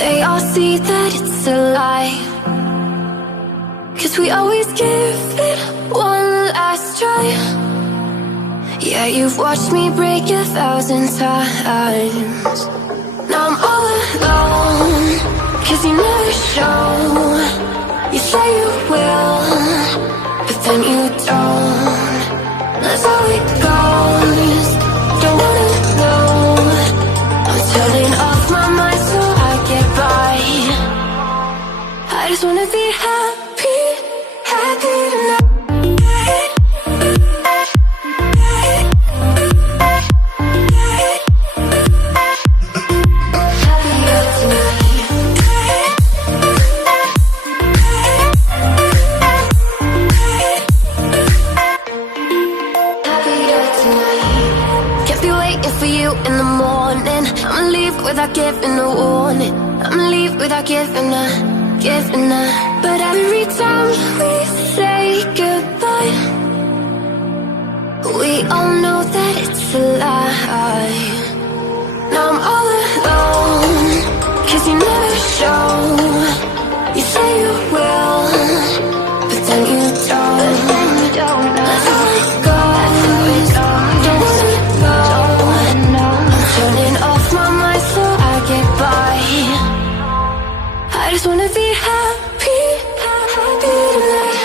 they all see that it's a lie. 'Cause we always give it one last try. Yeah, you've watched me break 1,000 times. Now I'm all alone, 'cause you never show. You say you will, but then you don't. That's how it goes. Don't wanna know. I'm turning off my mind so I get by. I just wanna be happy, happy tonight. Without giving a warning, I'ma leave without giving a. But every time we say goodbye, we all know that it's a lie. Now I'm all alone, 'cause you never show. You say you will, but then you don't. That's how it goes. Don't wanna know. I'm turning off my mind so I get by. I just wanna be happy, happy tonight.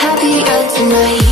Happier tonight.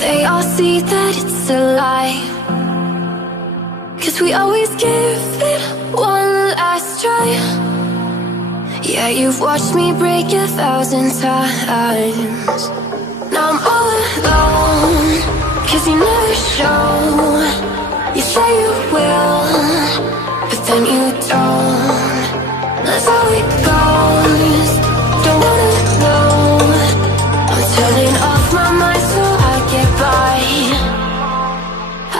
they all see that it's a lie. 'Cause we always give it one last try. Yeah, you've watched me break 1,000 times. Now I'm all alone, 'cause you never show. You say you will, but then you don't. That's how it goes. Don't wanna know. I'm turning off my mind so I get by.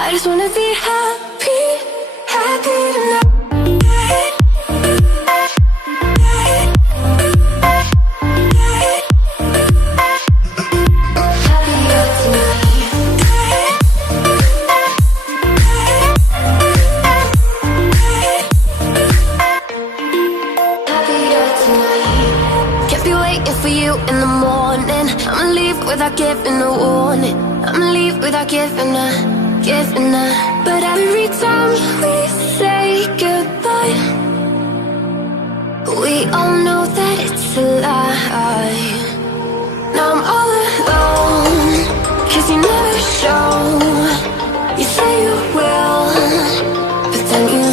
I just wanna be happy, happy tonight. Without giving a warning, I'ma leave without giving a. But every time we say goodbye, we all know that it's a lie. Now I'm all alone, 'cause you never show. You say you will, but then you